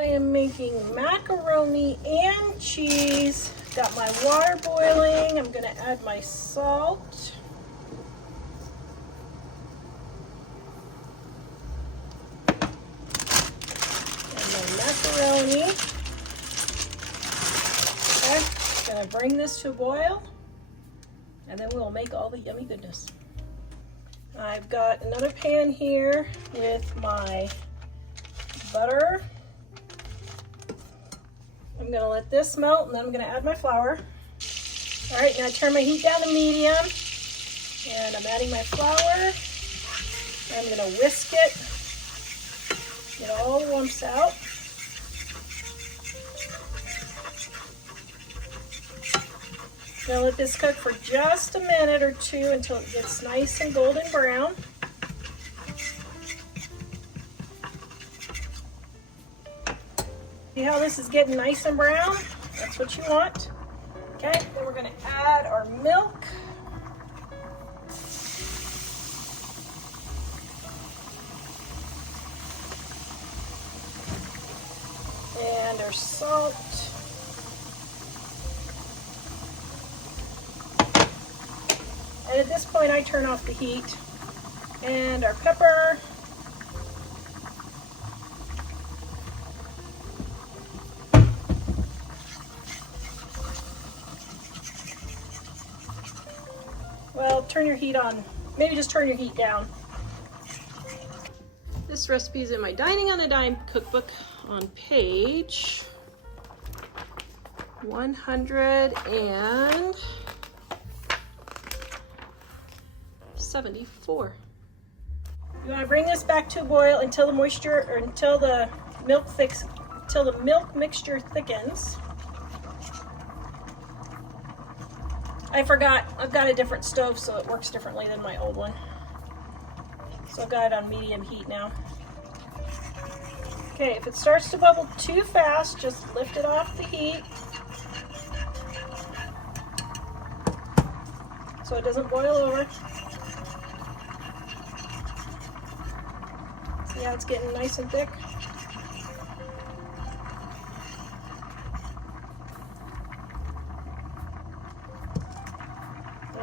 I am making macaroni and cheese. Got my water boiling. I'm gonna add my salt. And my macaroni. Okay, gonna bring this to a boil, and then we'll make all the yummy goodness. I've got another pan here with my butter. I'm gonna let this melt, and then I'm gonna add my flour. All right, now I turn my heat down to medium, and I'm adding my flour. I'm gonna whisk it, get all the lumps out. Gonna let this cook for just a minute or two until it gets nice and golden brown. See how this is getting nice and brown? That's what you want. Okay, then we're gonna add our milk. And our salt. And at this point, I turn off the heat. And our pepper. Well, turn your heat on. Maybe just turn your heat down. This recipe is in my Dining on a Dime cookbook on page 174. You want to bring this back to a boil until the moisture, or until the milk mixture thickens. I forgot, I've got a different stove, so it works differently than my old one. So I've got it on medium heat now. Okay, if it starts to bubble too fast, just lift it off the heat so it doesn't boil over. See how it's getting nice and thick?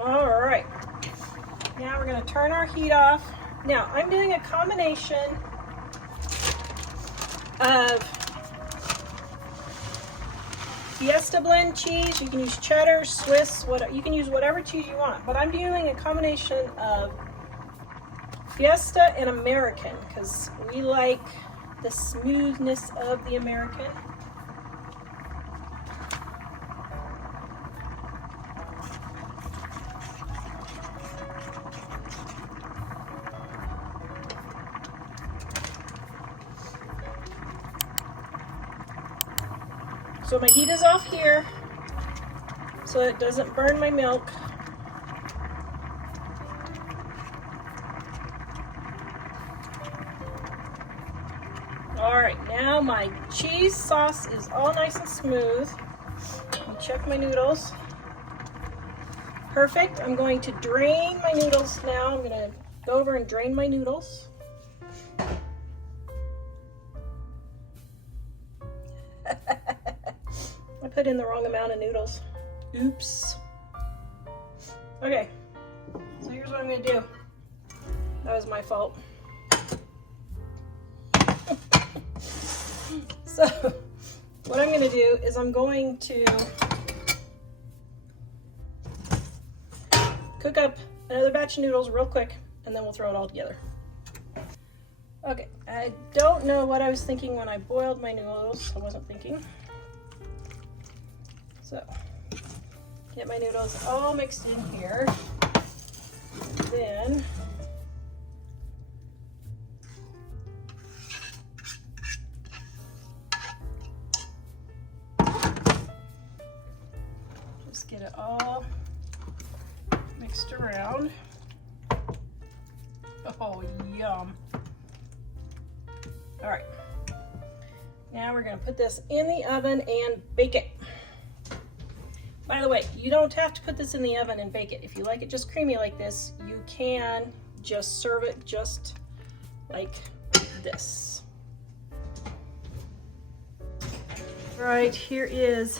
All right, now we're going to turn our heat off. Now I'm doing a combination of Fiesta blend cheese. You can use cheddar, Swiss, whatever. You can use whatever cheese you want, but I'm doing a combination of Fiesta and American because we like the smoothness of the American. So my heat is off here so it doesn't burn my milk. All right, now my cheese sauce is all nice and smooth. I'll check my noodles. Perfect. I'm going to drain my noodles now. I'm going to go over and drain my noodles. I put in the wrong amount of noodles. Oops. Okay, so here's what I'm gonna do. That was my fault. So, what I'm gonna do is I'm going to cook up another batch of noodles real quick, and then we'll throw it all together. Okay, I don't know what I was thinking when I boiled my noodles. I wasn't thinking. So, get my noodles all mixed in here. Then, just get it all mixed around. Oh, yum. All right. Now we're going to put this in the oven and bake it. By the way, you don't have to put this in the oven and bake it. If you like it just creamy like this, you can just serve it just like this. Right, here is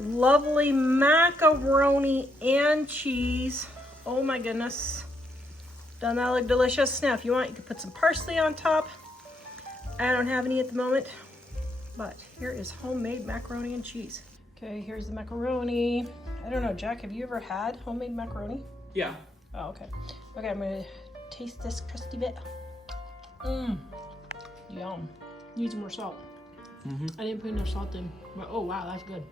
lovely macaroni and cheese. Oh my goodness. Doesn't that look delicious? Now, if you want, you can put some parsley on top. I don't have any at the moment, but here is homemade macaroni and cheese. Okay, here's the macaroni. I don't know, Jack, have you ever had homemade macaroni? Yeah. Oh, okay. Okay, I'm gonna taste this crusty bit. Mmm. Yum. Needs more salt. I didn't put enough salt in, but oh wow, that's good.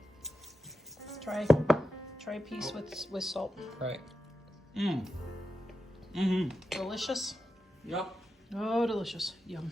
Try a piece with salt. Right. Delicious. Yep. Oh, delicious. Yum.